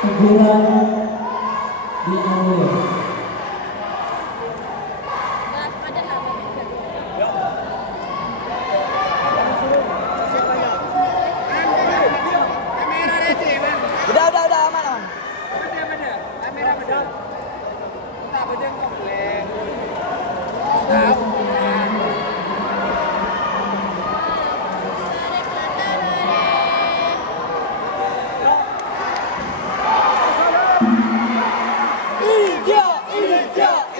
teguran dianulir. Udah aman. Beda. Kamera beda. Tak beda kok boleh. Tahu.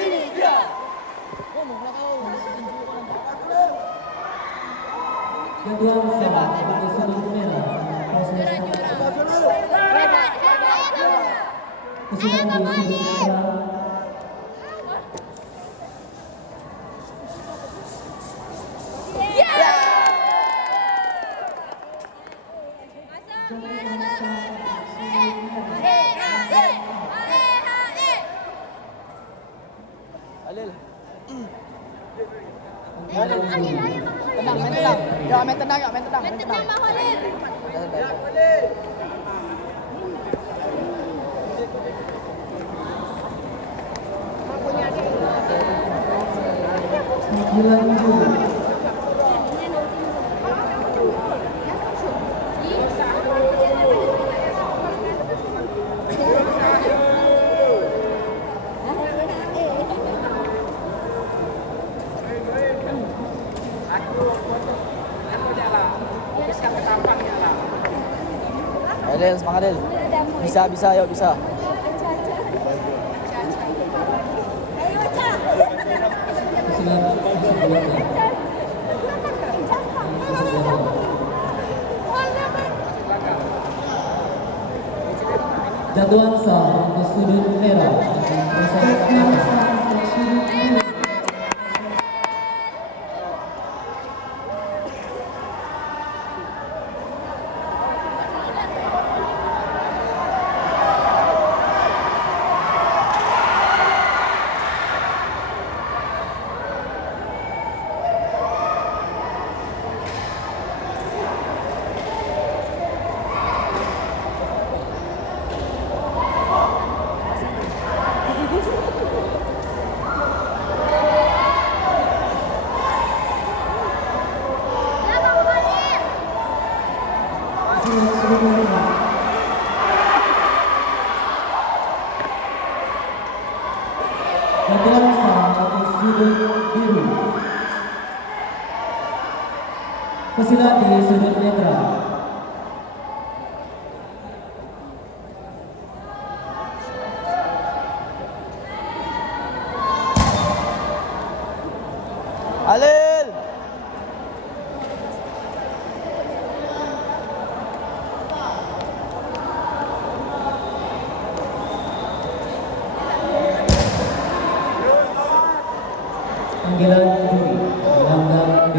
Ini dia. Jadwal salah pada sudut merah proses kesudahan di sudut merah. Alil. Main tenang. Main tenang, Bang Khalil. Adel, semangat Adel. Bisa, yuk bisa. Jadwal sah untuk sudut merah dan proses jadwal sah untuk sudut biru. Pesilat di sudut netral. Alil. Panggilan juri, Langgang B.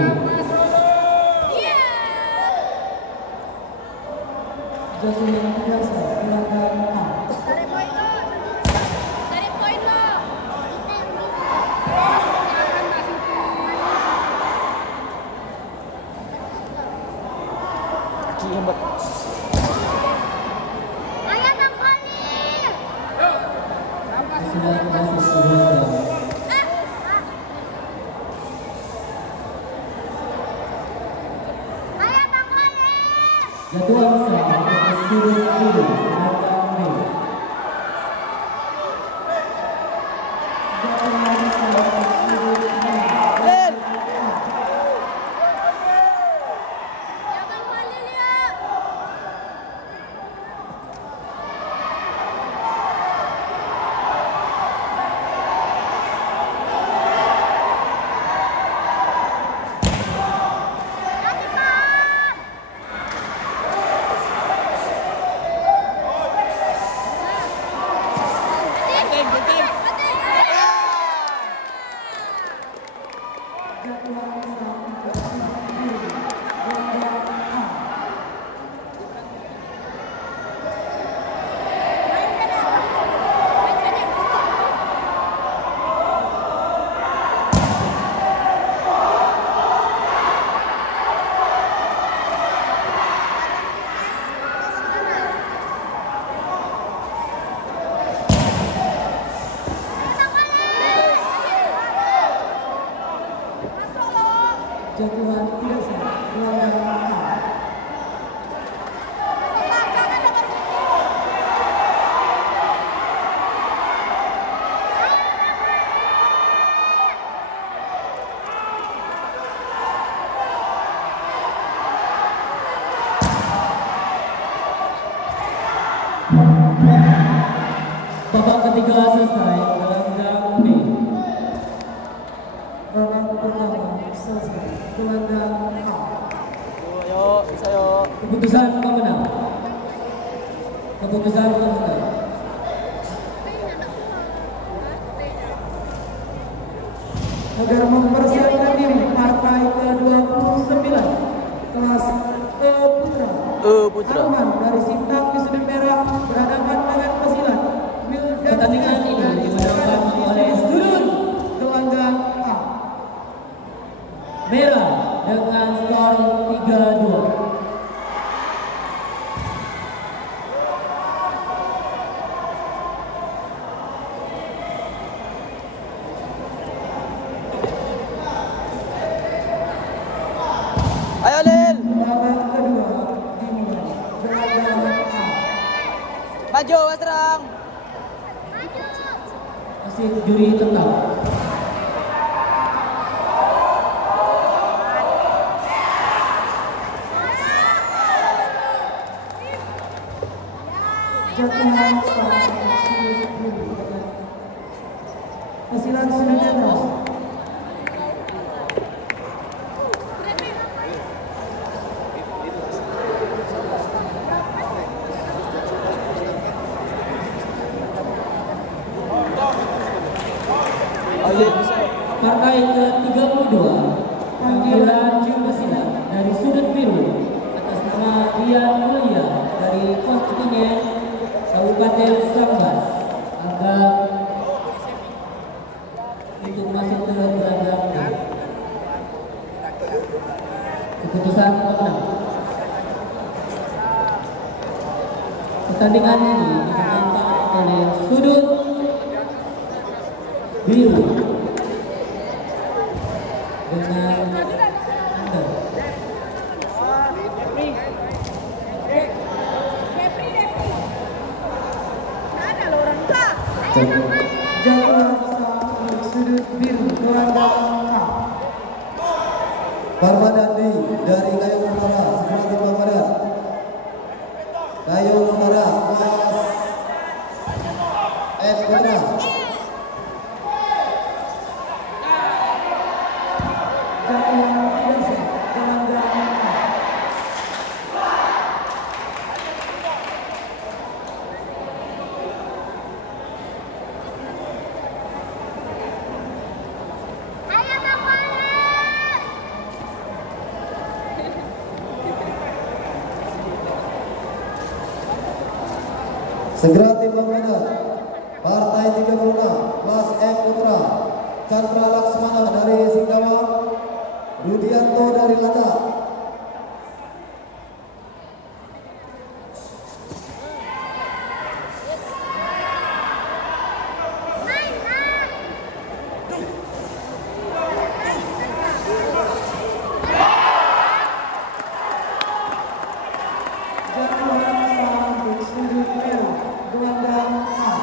ketiga selesai, gelanggang B. Babak pertama selesai. Gelanggang A. Yuk, bisa yuk. Keputusan pemenang. Keputusan pemenang. Agar mempersiapkan diri partai ke-29 kelas E Putra. Putra. Arman dari Sintang di sudut merah berhadapan dengan Pesilat Wildan. Pertandingan ini dimenangkan oleh sudut Gelanggang A. merah dengan skor 3-2. Ayo Lil. Babak kedua dimulai. Gelanggang A. Maju Mas Terang. Masih juri tetap. Jatuhan saat sudut biru. Pesilat sudut netral. Ayo bisa. Partai ke-32 panggilan pesilat dari sudut biru atas nama Rian Mulia dari kontingen Kabupaten Sambas agar untuk masuk ke gelanggang B. Keputusan pemenang. Pertandingan ini dimenangkan oleh sudut biru dengan under. Jatuhan saat sudut biru. Gelanggang A. Parmadandi dari Gayung Utara, segera timbang badan. Gayung Utara, kelas F Putra. Jatuhan tidak sah. Gelanggang A. Segera timbang badan. Partai 36, kelas F Putra. Chandra Laksmana dari Singkawang, Rudianto dari Lada. Jatuhan saat sudut merah. Gelanggang A.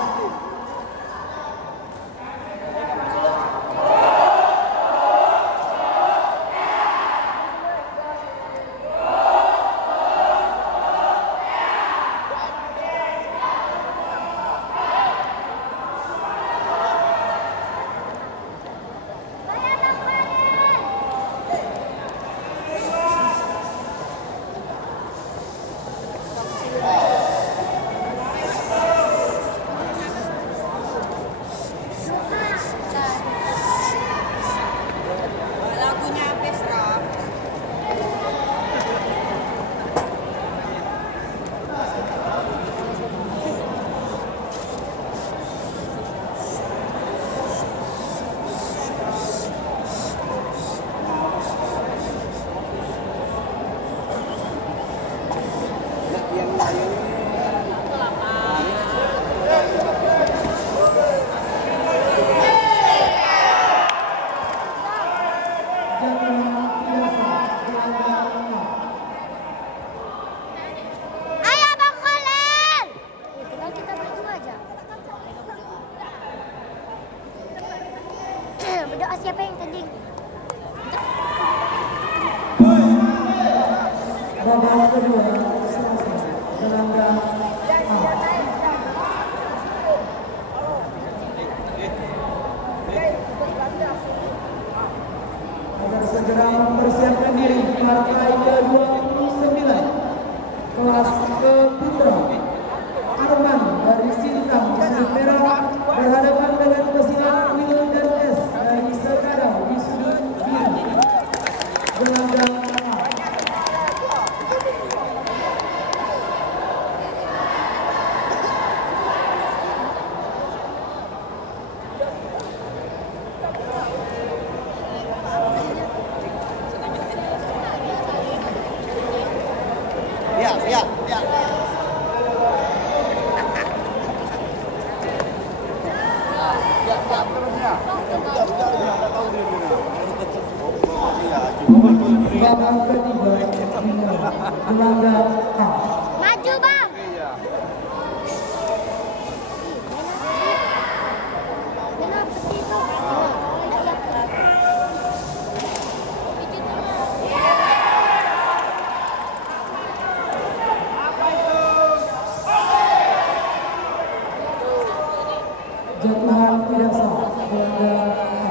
Lagunya Pesra. Jatuhan tidak sah. Gelanggang A. Ayo Bang Khalil. Tinggal kita berdua aja. Berdoa siapa yang tanding? Babak kedua selesai. Gelanggang A. segera mempersiapkan diri. Partai ke-29 kelas keputra Arman dari Sintang di sudut merah berhadapan dengan pesilat Will dan S dari Sekadau di sudut biru. Gelanggang babak ketiga gelanggang A. Maju bang. Kenapa sih itu? Jatuhan tidak sah. Gelanggang A.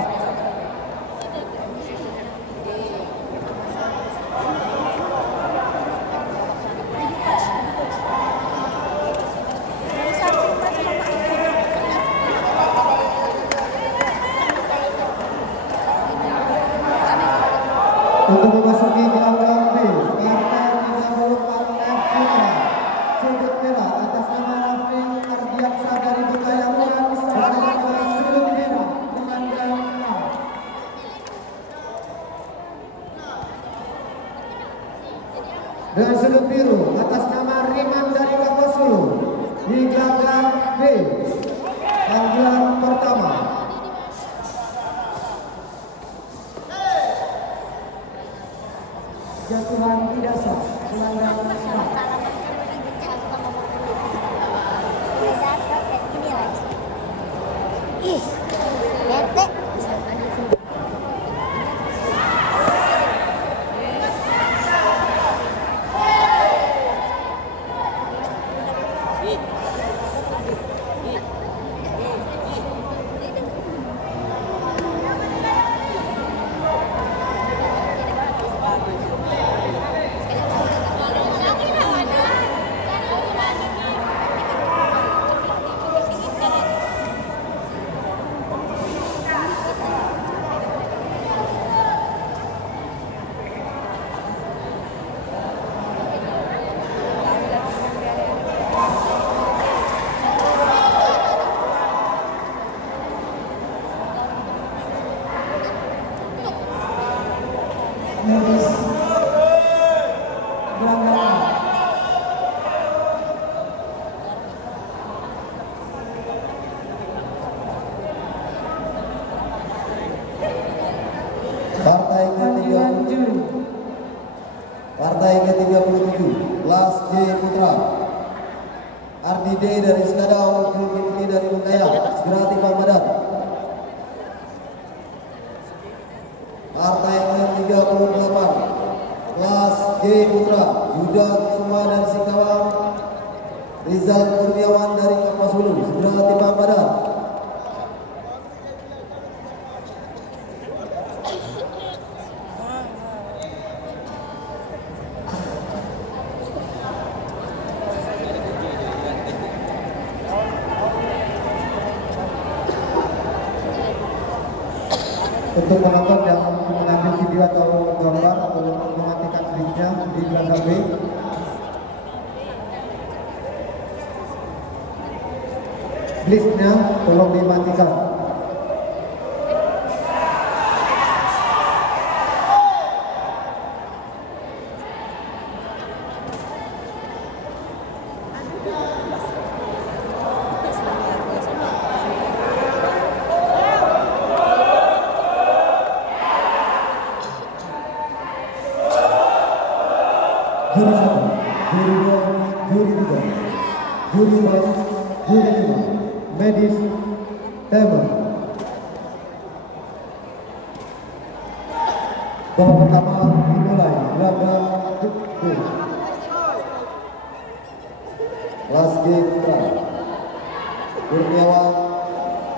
Untuk memasuki gelanggang B, partai 34 F Putra, sudut merah atas nama Raffi Ardiansa dari Bekayang berhadapan dengan sudut merah gelanggang A. Dan sudut biru atas nama Riman dari Kapasulu di gelanggang B, panggilan pertama. Jatuhan tidak sah. Gelanggang A. Ih, bete. Medis gelanggang A. Partai Panggilan ke-37 juri. Partai ke-37 kelas J Putra Ardi D dari Sekadau, Zulkifli dari Bekayang segera timbang badan. Partai ke-38 kelas J Putra Yuda Kusuma dari Singkawang, Rizal Kurniawan dari Kapasulu segera timbang badan. Untuk penonton yang mengambil video atau gambar atau mematikan linknya di gelanggang B, listnya tolong dimatikan. Juri 1, juri 2, juri 3, juri 4, juri 5, medis, tema. Babak pertama dimulai, gelanggang B. Kelas G Putra Kurniawan,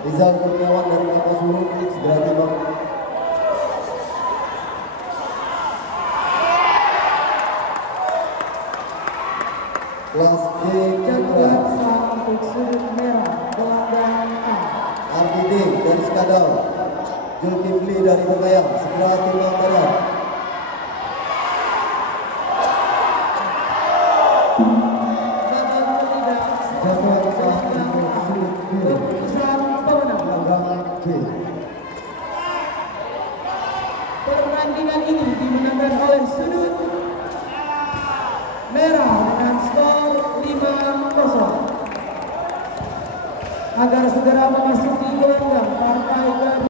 Rizal Kurniawan dari Kapasulu segera timbang. Kelas G Jatuh Putra. untuk sudut merah gelanggang A. RDD dari Skadau, Zulkifli dari Bekayam, segera timbang badan. Babak ketiga Jadwal saat untuk sudut biru, keputusan pemenang. gelanggang B. Pertandingan ini dimenangkan oleh sudut merah dengan skor 5-0. Agar segera memasuki gelanggang partai